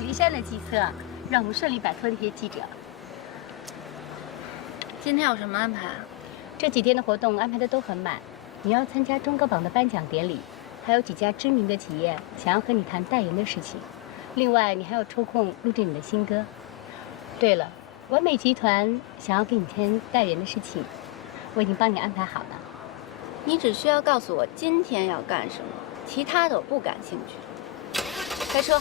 普利山的计策，让我们顺利摆脱那些记者。今天有什么安排啊？这几天的活动安排的都很满，你要参加中高榜的颁奖典礼，还有几家知名的企业想要和你谈代言的事情。另外，你还要抽空录制你的新歌。对了，完美集团想要给你签代言的事情，我已经帮你安排好了。你只需要告诉我今天要干什么，其他的我不感兴趣。开车。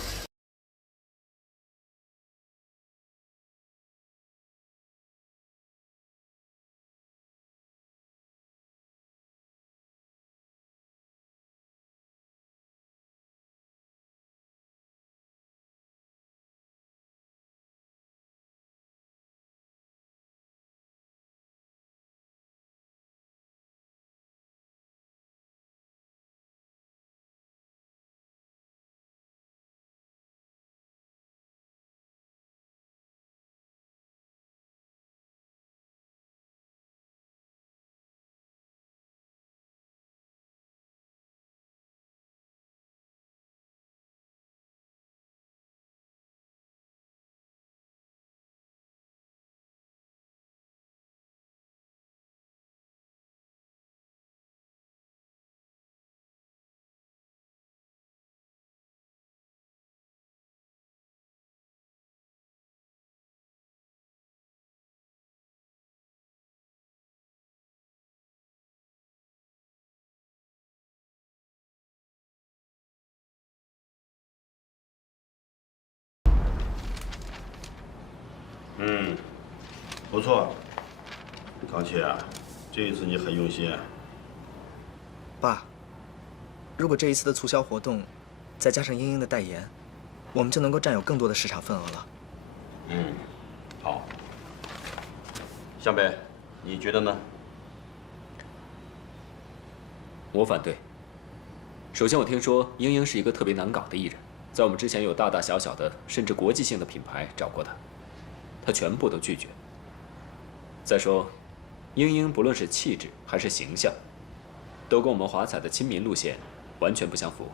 不错，唐琪啊，这一次你很用心啊。爸，如果这一次的促销活动再加上英英的代言，我们就能够占有更多的市场份额了。好。向北，你觉得呢？我反对。首先，我听说英英是一个特别难搞的艺人，在我们之前有大大小小的甚至国际性的品牌找过她，她全部都拒绝。再说，英英不论是气质还是形象，都跟我们华彩的亲民路线完全不相符。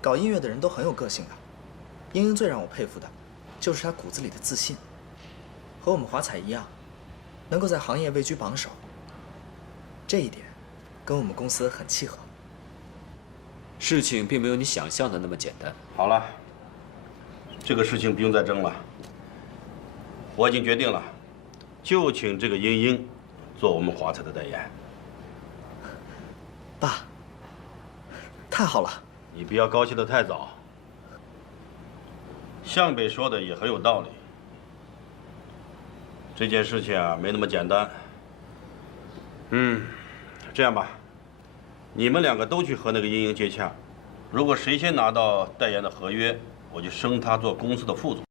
搞音乐的人都很有个性的，英英最让我佩服的，就是她骨子里的自信，和我们华彩一样，能够在行业位居榜首。这一点，跟我们公司很契合。事情并没有你想象的那么简单。好了，这个事情不用再争了。我已经决定了，就请这个英英做我们华彩的代言。爸，太好了！你不要高兴得太早。向北说的也很有道理。这件事情啊，没那么简单。这样吧，你们两个都去和那个英英接洽，如果谁先拿到代言的合约，我就升他做公司的副总。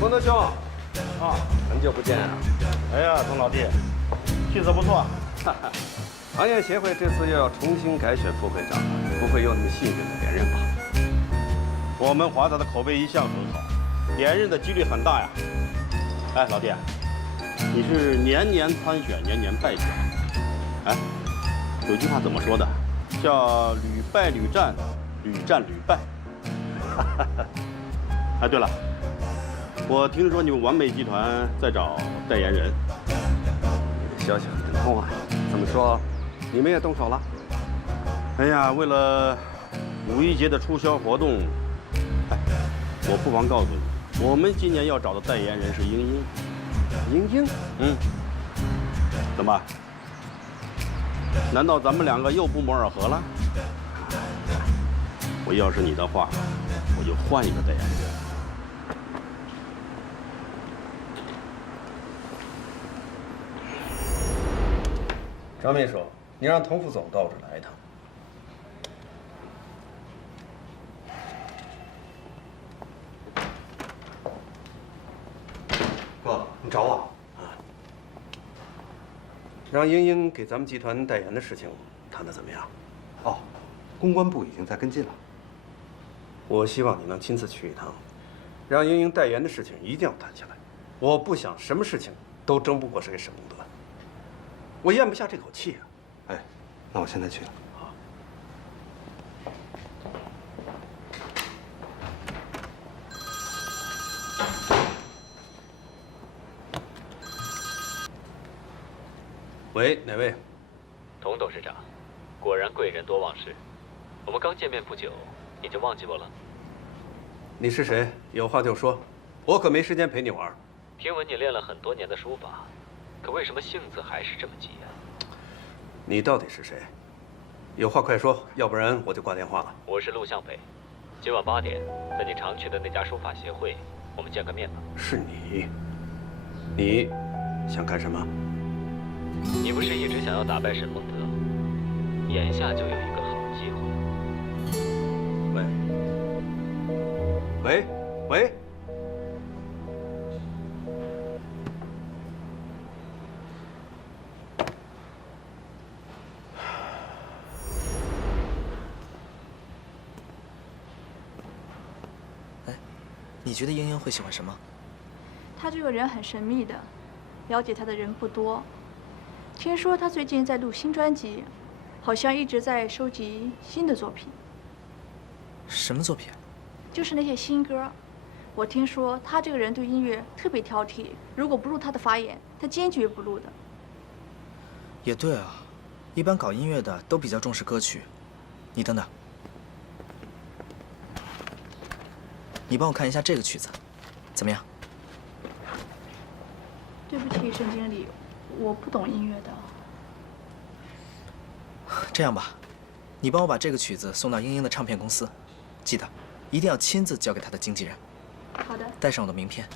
冯德兄，啊，很久不见啊！哎呀，董老弟，气色不错。哈哈，行业协会这次又要重新改选副会长，不会又那么幸运的连任吧？我们华彩的口碑一向很好，连任的几率很大呀。哎，老弟，你是年年参选，年年败选。哎，有句话怎么说的？叫屡败屡战，屡战屡败。哎，对了。我听说你们完美集团在找代言人，消息很灵通啊！这么说，你们也动手了？哎呀，为了五一节的促销活动，哎，我不妨告诉你，我们今年要找的代言人是英英。英英？嗯。怎么？难道咱们两个又不谋而合了？我要是你的话，我就换一个代言人。 张秘书，你让童副总到我这儿来一趟。哥，你找我？让英英给咱们集团代言的事情谈得怎么样？哦，公关部已经在跟进了。我希望你能亲自去一趟，让英英代言的事情一定要谈下来。我不想什么事情都争不过谁沈梦德，我咽不下这口气啊！哎，那我现在去了。 喂，哪位？童董事长，果然贵人多忘事。我们刚见面不久，你就忘记我了？你是谁？有话就说，我可没时间陪你玩。听闻你练了很多年的书法，可为什么性子还是这么急呀？你到底是谁？有话快说，要不然我就挂电话了。我是陆向北，今晚8点，在你常去的那家书法协会，我们见个面吧。是你？你想干什么？ 你不是一直想要打败沈梦德，眼下就有一个好机会。喂，喂。哎，你觉得英英会喜欢什么？他这个人很神秘的，了解他的人不多。 听说他最近在录新专辑，好像一直在收集新的作品。什么作品？就是那些新歌。我听说他这个人对音乐特别挑剔，如果不入他的法眼，他坚决不录的。也对啊，一般搞音乐的都比较重视歌曲。你等等，你帮我看一下这个曲子，怎么样？对不起，沈经理。 我不懂音乐的。这样吧，你帮我把这个曲子送到英英的唱片公司，记得一定要亲自交给她的经纪人。好的。带上我的名片。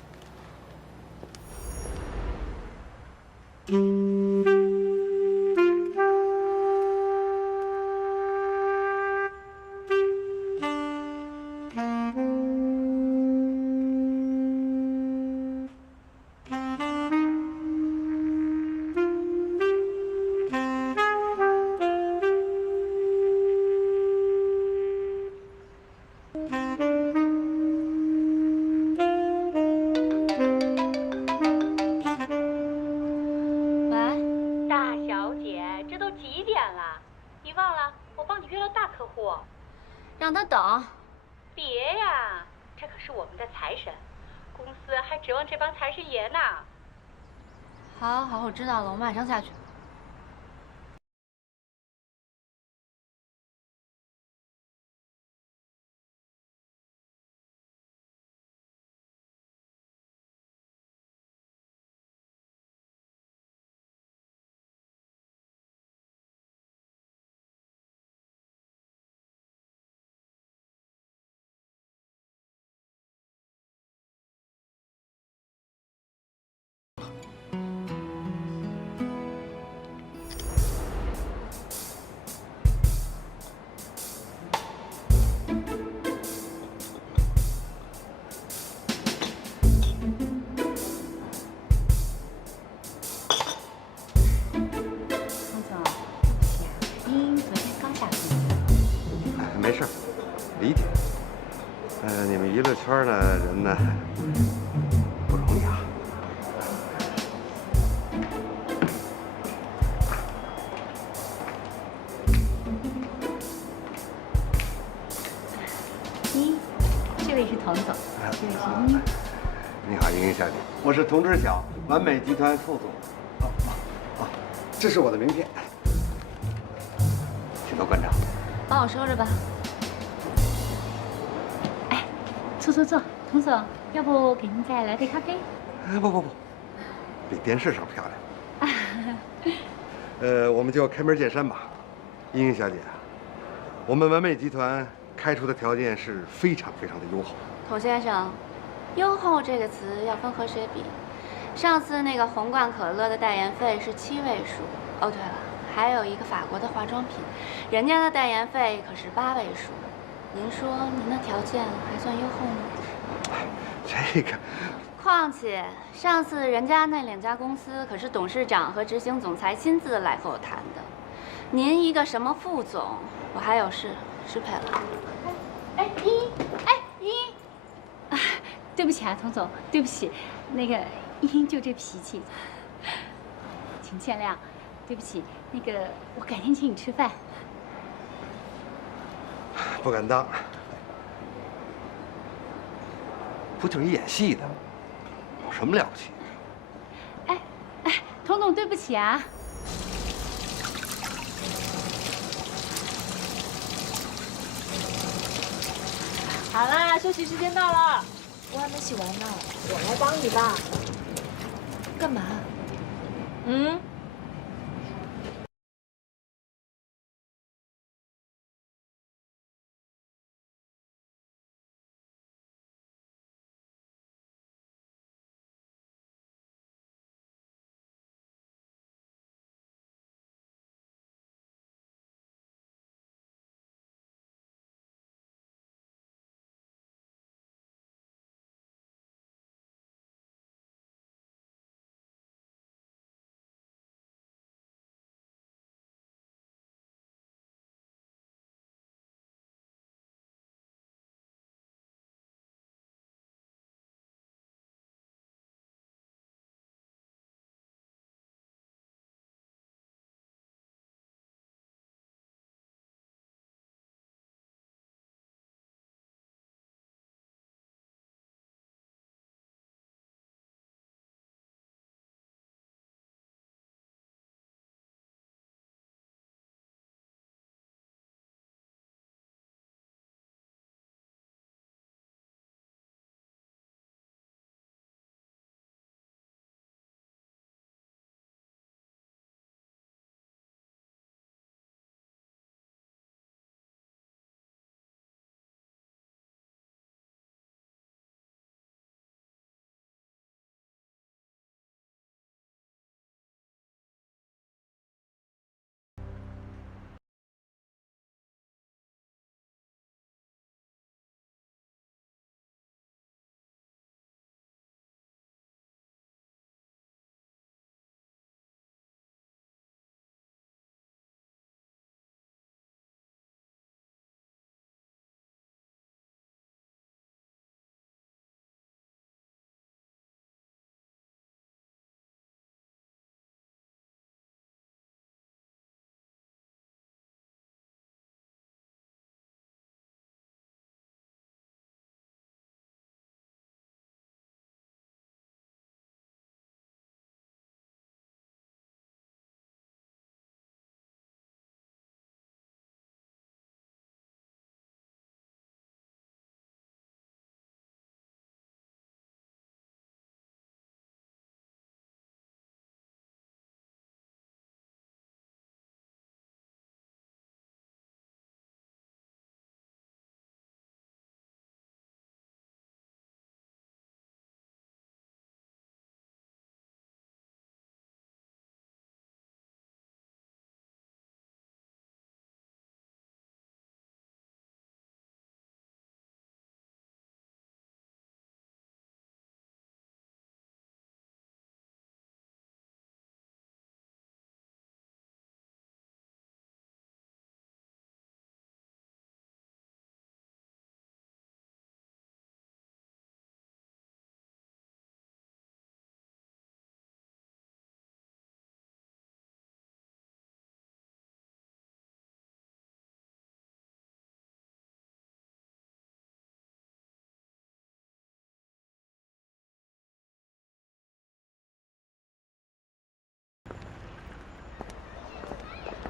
让他等。别呀，这可是我们的财神，公司还指望这帮财神爷呢。好，好，我知道了，我马上下去。没事，理解。你们娱乐圈的人呢，不容易啊。这位是童总，这位是英英。你好，英英小姐，我是童知晓，完美集团副总。这是我的名片，请多关照。帮我收着吧。哎，坐，童总，要不给您再来杯咖啡？不，比电视上漂亮。我们就开门见山吧，英英小姐，我们完美集团开出的条件是非常的优厚。童先生，优厚这个词要分和谁比？上次那个红罐可乐的代言费是7位数。哦，对了，还有一个法国的化妆品，人家的代言费可是8位数。您说您的条件还算优厚吗？这个，况且上次人家那2家公司可是董事长和执行总裁亲自来和我谈的，您一个什么副总，我还有事，失陪了。哎，英，啊，对不起啊，童总，对不起，那个英就这脾气，请见谅，对不起，那个我改天请你吃饭。不敢当，不就是一演戏的，有什么了不起？哎，童总，对不起啊。好啦，休息时间到了。我还没洗完呢，我来帮你吧。干嘛？嗯。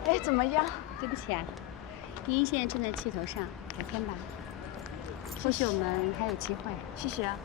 哎，怎么样？对不起啊，茵茵现在正在气头上，改天吧。或许我们还有机会。谢谢啊。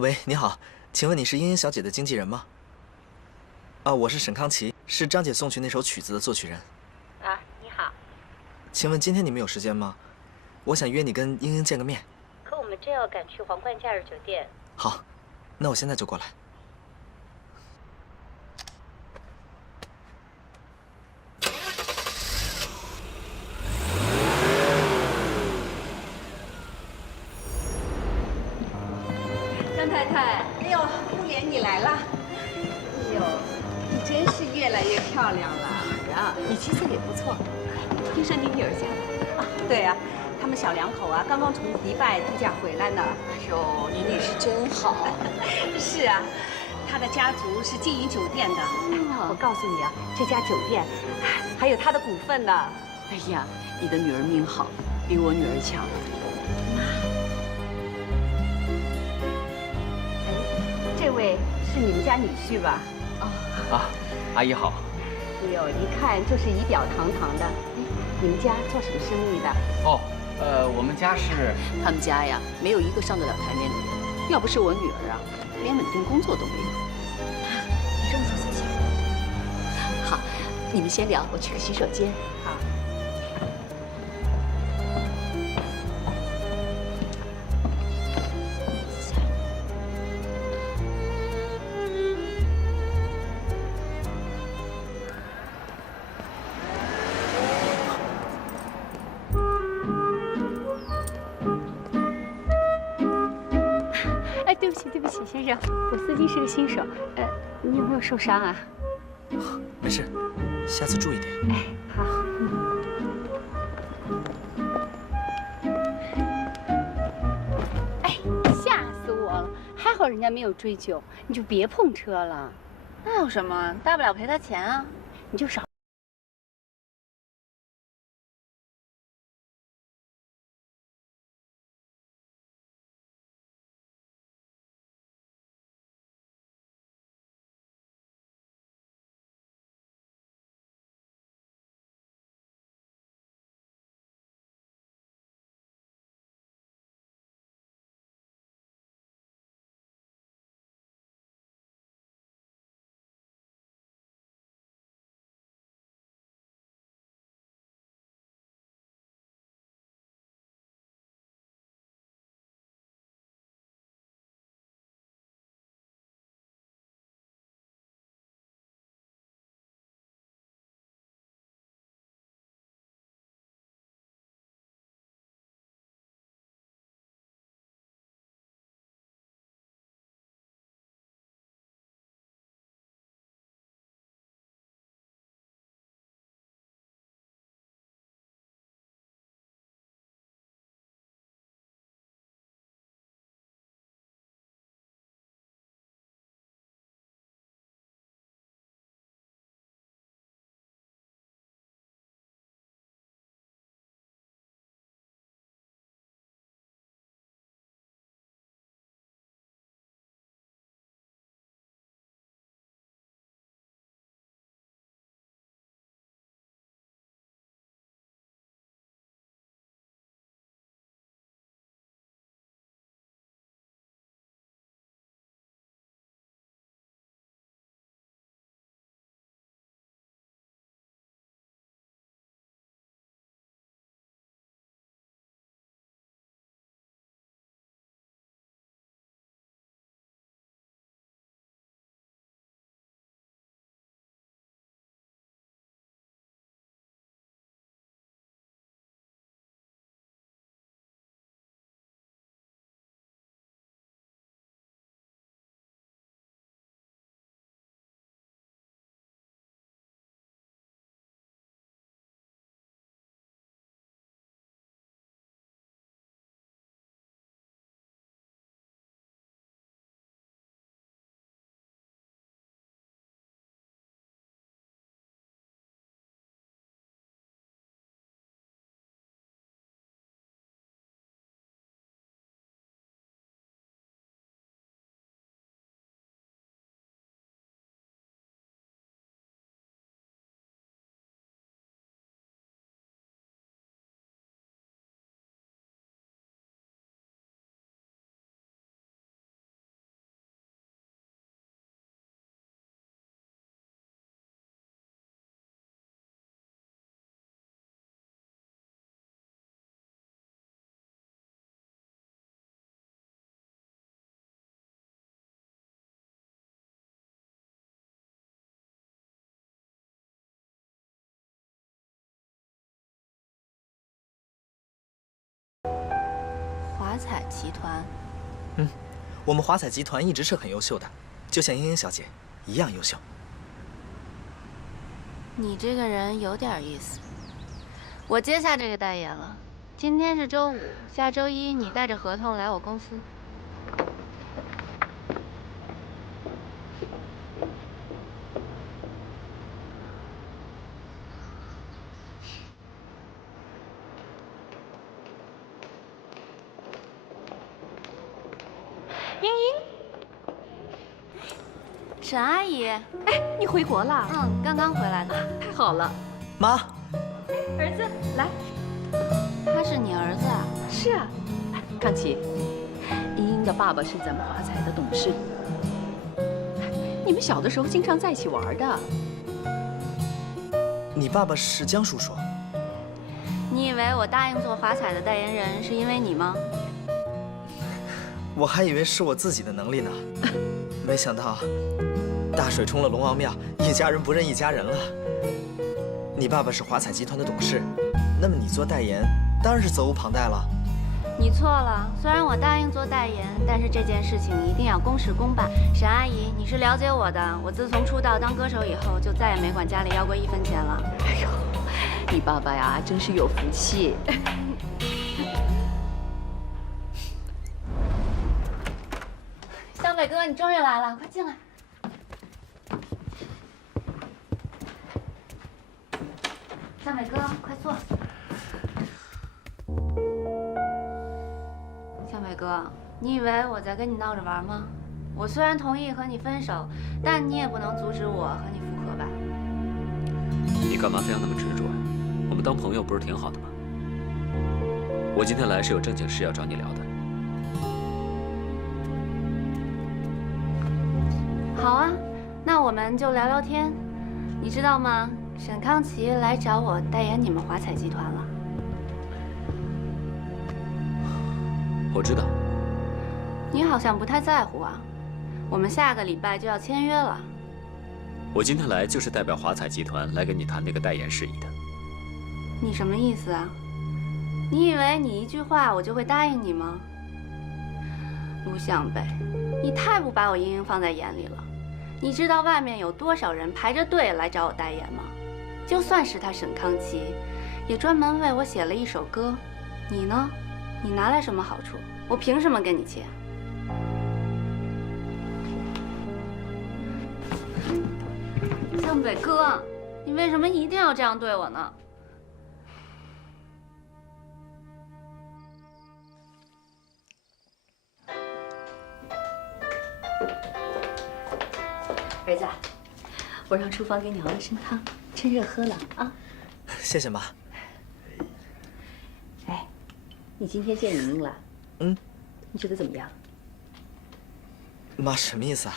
喂，你好，请问你是茵茵小姐的经纪人吗？我是沈康琪，是张姐送去那首曲子的作曲人。你好。请问今天你们有时间吗？我想约你跟茵茵见个面。可我们正要赶去皇冠假日酒店。好，那我现在就过来。张太太，哎呦，顾莲你来了。哎呦，你真是越来越漂亮了。啊，你气色也不错。听说你女儿嫁了？啊，对啊，他们小两口啊，刚刚从迪拜度假回来呢。哎呦，你女士真好。是啊，她的家族是经营酒店的。我告诉你啊，这家酒店还有她的股份呢。哎呀，你的女儿命好，比我女儿强。这位是你们家女婿吧？阿姨好。哎呦，一看就是仪表堂堂的。你们家做什么生意的？我们家是……他们家呀，没有一个上得了台面的人。要不是我女儿啊，连稳定工作都没有。你这么说自己？好，你们先聊，我去个洗手间。好。对不起，先生，我司机是个新手，你有没有受伤啊？没事，下次注意点。哎，好。哎，吓死我了！还好人家没有追究，你就别碰车了。那有什么？大不了赔他钱啊。你就少。华彩集团。我们华彩集团一直是很优秀的，就像英英小姐一样优秀。你这个人有点意思。我接下这个代言了，今天是周5，下周1你带着合同来我公司。英英，沈阿姨，哎，你回国了？刚刚回来的。太好了，妈，儿子，来。他是你儿子啊？是啊。哎，康琪，英英的爸爸是咱们华彩的董事。你们小的时候经常在一起玩的。你爸爸是江叔叔。你以为我答应做华彩的代言人是因为你吗？我还以为是我自己的能力呢，没想到大水冲了龙王庙，一家人不认一家人了。你爸爸是华彩集团的董事，那么你做代言当然是责无旁贷了。你错了，虽然我答应做代言，但是这件事情一定要公事公办。沈阿姨，你是了解我的，我自从出道当歌手以后，就再也没管家里要过1分钱了。哎呦，你爸爸呀，真是有福气。湘北哥，你终于来了，快进来。湘北哥，快坐。湘北哥，你以为我在跟你闹着玩吗？我虽然同意和你分手，但你也不能阻止我和你复合吧？你干嘛非要那么执着呀？我们当朋友不是挺好的吗？我今天来是有正经事要找你聊的。好啊，那我们就聊聊天。你知道吗？沈康琪来找我代言你们华彩集团了。我知道。你好像不太在乎啊。我们下个礼拜就要签约了。我今天来就是代表华彩集团来跟你谈那个代言事宜的。你什么意思啊？你以为你一句话我就会答应你吗？陆湘北，你太不把我英英放在眼里了。你知道外面有多少人排着队来找我代言吗？就算是他沈康琪，也专门为我写了一首歌。你呢？你拿来什么好处？我凭什么跟你签？湘北哥，你为什么一定要这样对我呢？儿子，我让厨房给你熬了参汤，趁热喝了啊。谢谢妈。哎，你今天见莹莹了？你觉得怎么样？妈，什么意思啊？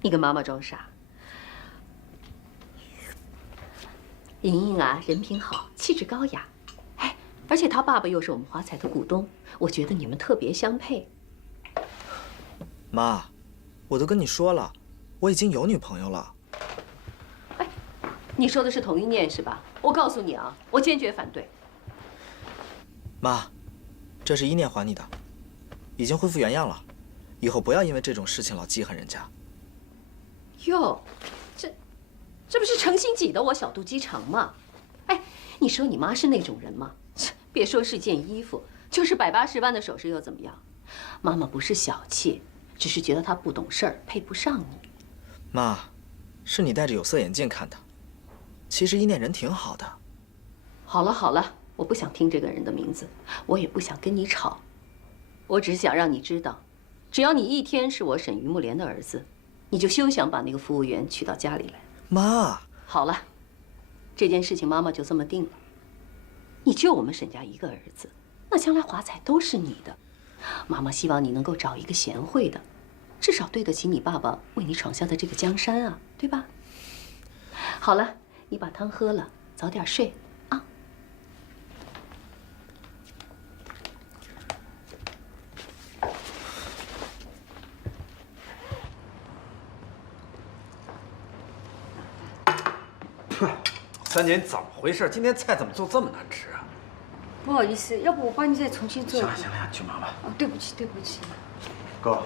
你跟妈妈装傻。莹莹啊，人品好，气质高雅，哎，而且她爸爸又是我们华彩的股东，我觉得你们特别相配。妈，我都跟你说了，我已经有女朋友了。哎，你说的是同一念是吧？我告诉你啊，我坚决反对。妈，这是一念还你的，已经恢复原样了，以后不要因为这种事情老记恨人家。哟，这不是诚心挤得我小肚鸡肠吗？哎，你说你妈是那种人吗？别说是件衣服，就是180万的首饰又怎么样？妈妈不是小气，只是觉得她不懂事儿，配不上你。妈，是你戴着有色眼镜看的。其实一念人挺好的。好了好了，我不想听这个人的名字，我也不想跟你吵。我只是想让你知道，只要你一天是我沈于木莲的儿子，你就休想把那个服务员娶到家里来。妈，好了，这件事情妈妈就这么定了。你就我们沈家一个儿子，那将来华彩都是你的。妈妈希望你能够找一个贤惠的，至少对得起你爸爸为你闯下的这个江山啊，对吧？好了，你把汤喝了，早点睡啊。三姐，你怎么回事？今天菜怎么做这么难吃啊？不好意思，要不我帮你再重新做一遍。行了行了，去忙吧。哦，对不起对不起。哥，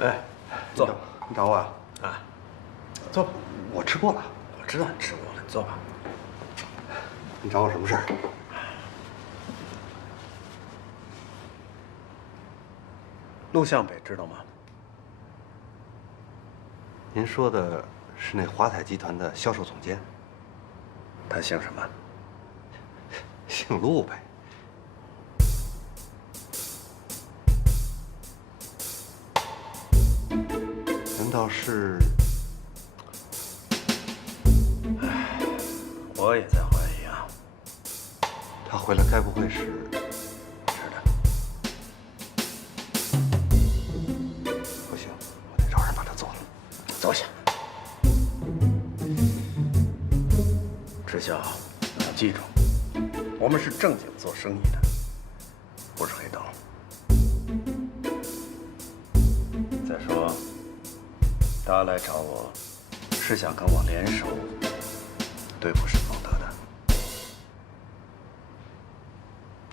哎，坐，你找我啊？啊，坐吧，我吃过了。我知道你吃过了，你坐吧。你找我什么事儿？陆向北知道吗？您说的是那华彩集团的销售总监？他姓什么？姓陆呗。难道是？我也在怀疑啊。他回来该不会是？是的。不行，我得找人把他做了。坐下。知晓，你要记住，我们是正经做生意的，不是黑道。再说，他来找我，是想跟我联手对付沈孟德的。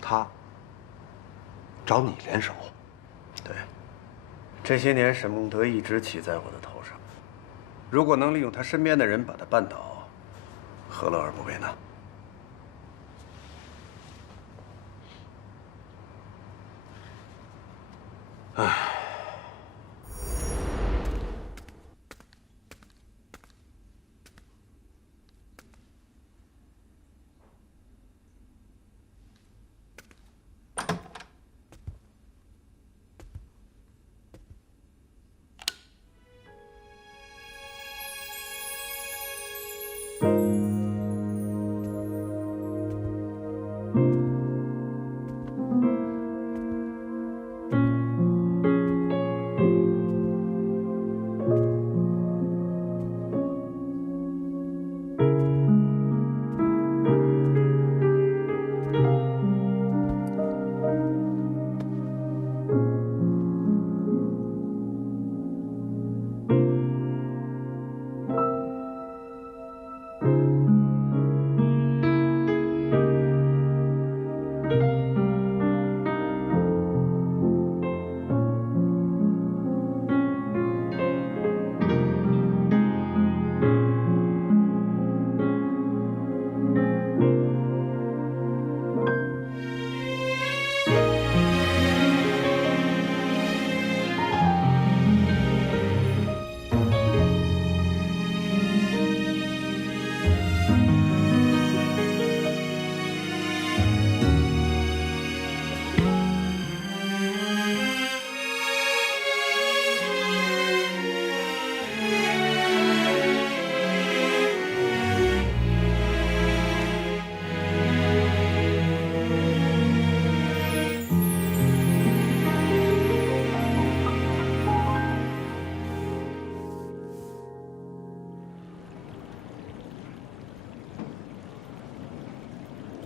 他找你联手？对，这些年沈孟德一直骑在我的头上，如果能利用他身边的人把他绊倒，何乐而不为呢？唉。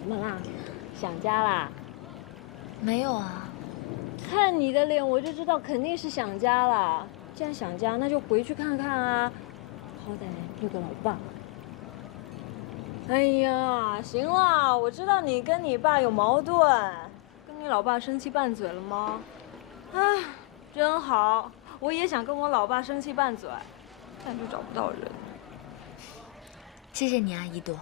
怎么啦？想家啦？没有啊。看你的脸，我就知道肯定是想家了。既然想家，那就回去看看啊，好歹有个老爸。哎呀，行了，我知道你跟你爸有矛盾，跟你老爸生气拌嘴了吗？哎，真好，我也想跟我老爸生气拌嘴，但就找不到人。谢谢你啊，一朵。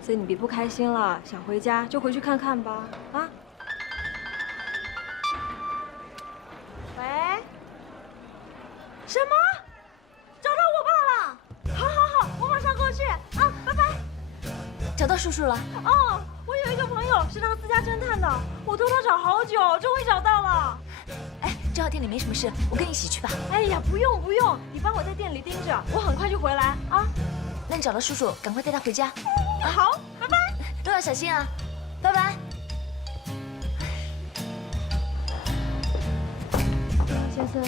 所以你别不开心了，想回家就回去看看吧，啊？喂？什么？找到我爸了？好，好，好，我马上过去啊，拜拜。找到叔叔了？哦，我有一个朋友是当私家侦探的，我偷他找好久，终于找到了。哎，正好店里没什么事，我跟你一起去吧。哎呀，不用不用，你帮我在店里盯着，我很快就回来啊。那你找到叔叔，赶快带他回家。好，拜拜。路上小心啊，拜拜。先生。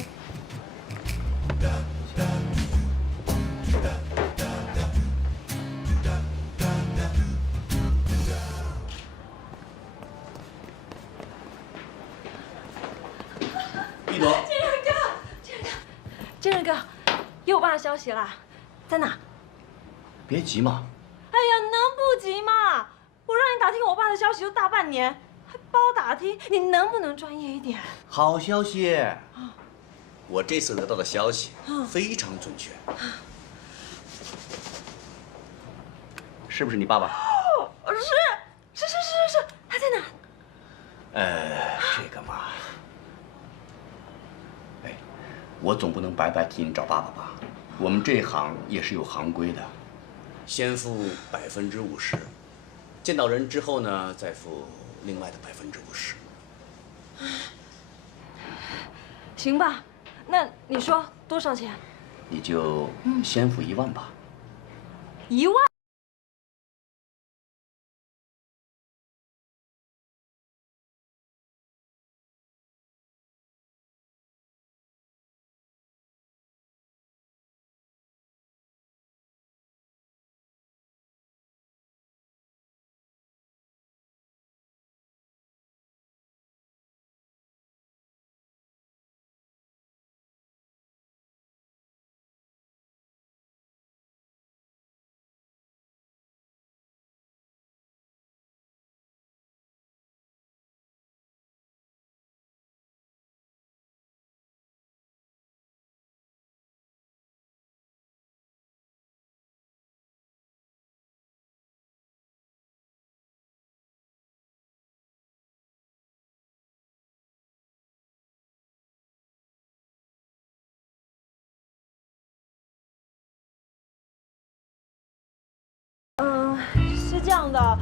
一朵。建仁哥，有我爸的消息了，在哪？别急嘛。哎呀，能不急吗？我让你打打听我爸的消息都大半年，还包打听，你能不能专业一点？好消息，我这次得到的消息非常准确，是不是你爸爸？是，他在哪？这个嘛，哎，我总不能白白替你找爸爸吧？我们这一行也是有行规的，先付50%，见到人之后呢，再付另外的50%。行吧，那你说多少钱？你就先付1万吧。1万？是这样的，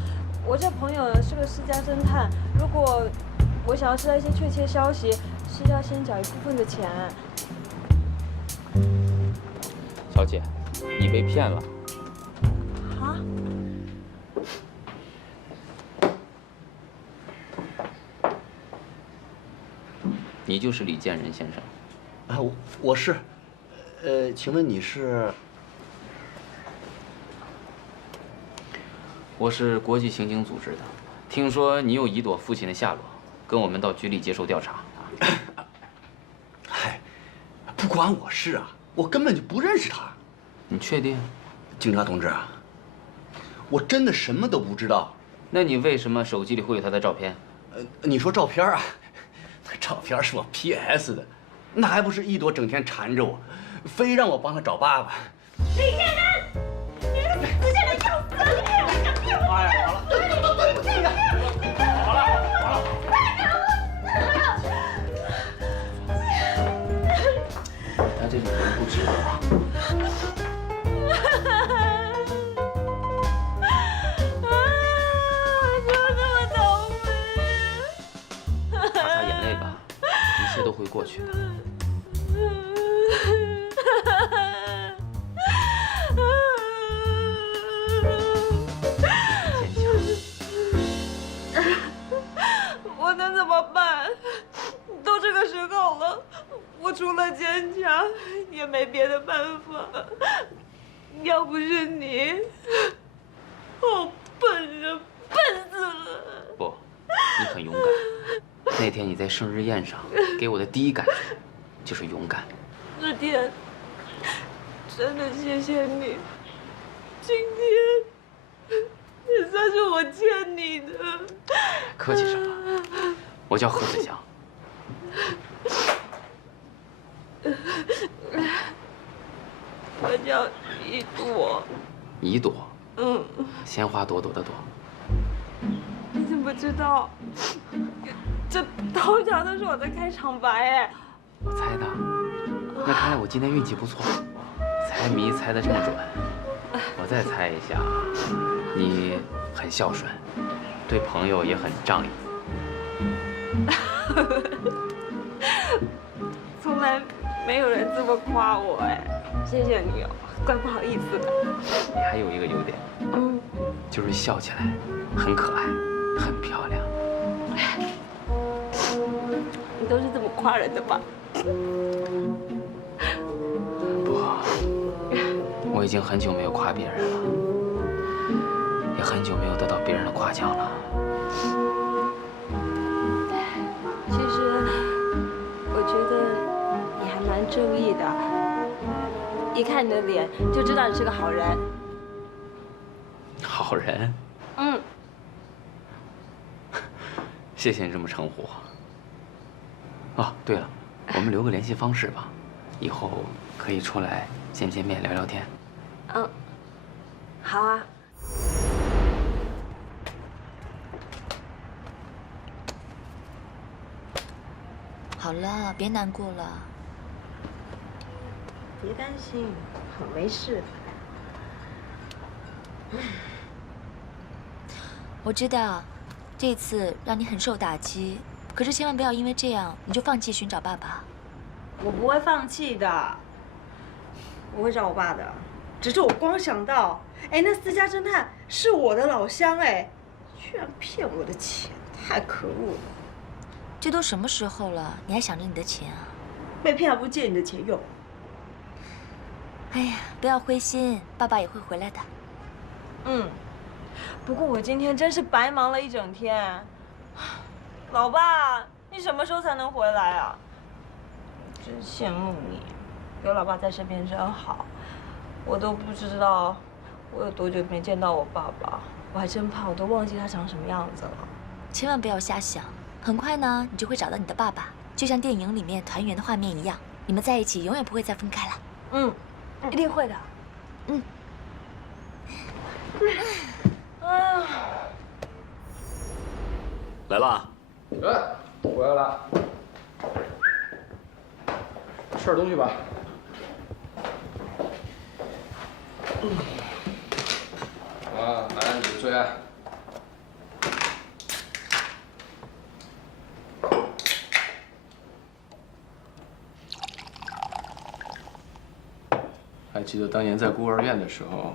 我这朋友是个私家侦探，如果我想要知道一些确切消息，是要先缴一部分的钱。小姐，你被骗了。啊？你就是李建仁先生。啊，我是，请问你是？我是国际刑警组织的，听说你有乙朵父亲的下落，跟我们到局里接受调查。嗨，不关我事啊，我根本就不认识他。你确定？警察同志啊，我真的什么都不知道。那你为什么手机里会有他的照片？你说照片啊？那照片是我 PS 的，那还不是一朵整天缠着我，非让我帮他找爸爸。李建仁，你这个死贱人要死了！你骗我，想骗我！哎，好了，对不起啊！好了，好了，他这种人不值得。都会过去的。我能怎么办？都这个时候了，我除了坚强也没别的办法。要不是你，好笨啊，笨死了！不，你很勇敢。那天你在生日宴上给我的第一感觉就是勇敢。志天，真的谢谢你，今天也算是我欠你的。客气什么？我叫何子祥。我叫一朵。一朵？嗯。鲜花朵朵的朵。你怎么知道？这通常都是我的开场白哎。我猜的。那看来我今天运气不错，猜谜猜得这么准。我再猜一下，你很孝顺，对朋友也很仗义。从来没有人这么夸我哎，谢谢你哦，怪不好意思的。你还有一个优点，就是笑起来很可爱，很漂亮。你都是这么夸人的吧？不，我已经很久没有夸别人了，也很久没有得到别人的夸奖了。其实，我觉得你还蛮正义的，一看你的脸就知道你是个好人。好人？谢谢你这么称呼我。哦，对了，我们留个联系方式吧，以后可以出来见见面聊聊天。嗯，好啊。好了，别难过了。别担心，我没事。我知道，这次让你很受打击，可是千万不要因为这样你就放弃寻找爸爸。我不会放弃的，我会找我爸的。只是我光想到，哎，那私家侦探是我的老乡，哎，居然骗我的钱，太可恶了。这都什么时候了，你还想着你的钱啊？被骗还不借你的钱用？哎呀，不要灰心，爸爸也会回来的。嗯，不过我今天真是白忙了一整天。老爸，你什么时候才能回来啊？真羡慕你，有老爸在身边真好。我都不知道我有多久没见到我爸爸，我还真怕我都忘记他长什么样子了。千万不要瞎想，很快呢，你就会找到你的爸爸，就像电影里面团圆的画面一样，你们在一起永远不会再分开了。嗯，一定会的。嗯。啊，来了。哎，回来了。吃点东西吧。啊，来你的最爱。还记得当年在孤儿院的时候，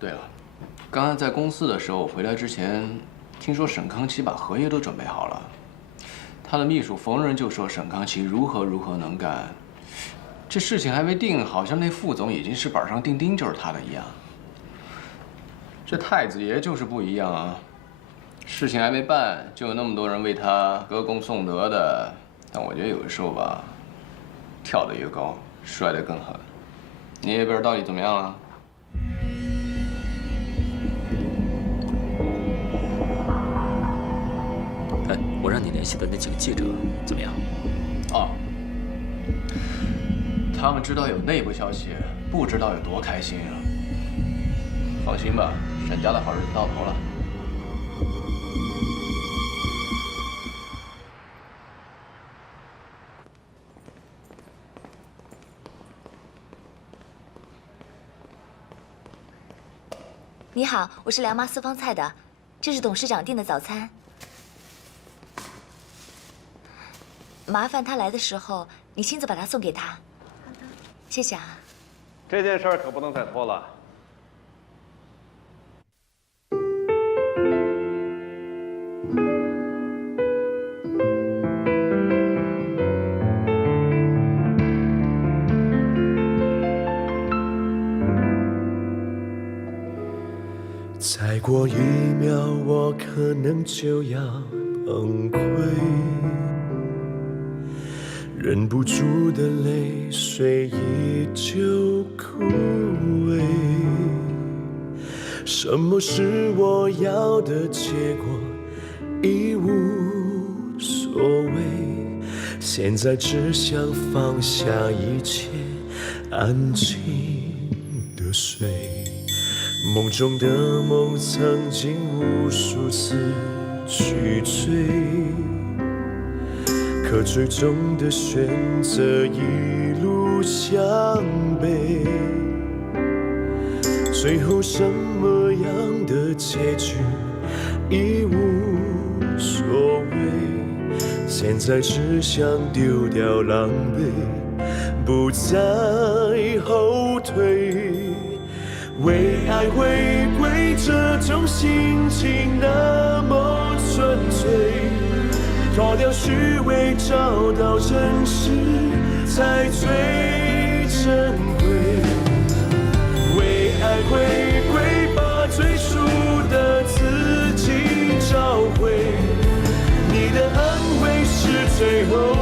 对了，刚才在公司的时候，我回来之前听说沈康琪把合约都准备好了。他的秘书逢人就说沈康琪如何能干，这事情还没定，好像那副总已经是板上钉钉就是他的一样。这太子爷就是不一样啊，事情还没办，就有那么多人为他歌功颂德的。但我觉得有的时候吧，跳得越高，摔得更狠。你那边到底怎么样了？哎，我让你联系的那几个记者怎么样？哦，他们知道有内部消息，不知道有多开心啊！放心吧，沈家的好日子到头了。你好，我是梁妈私房菜的，这是董事长订的早餐。麻烦他来的时候，你亲自把它送给他。好的，谢谢啊。这件事儿可不能再拖了。再过1秒，我可能就要崩溃，忍不住的泪水依旧枯萎。什么是我要的结果，已无所谓。现在只想放下一切，安静的睡。梦中的梦曾经无数次去追，可可最终的选择一路向北。最后什么样的结局已无所谓，现在只想丢掉狼狈，不再后退。为爱回归这种心情那么纯粹，脱掉虚伪，找到真实才最珍贵。为爱回归，把最初的自己找回，你的安慰是最后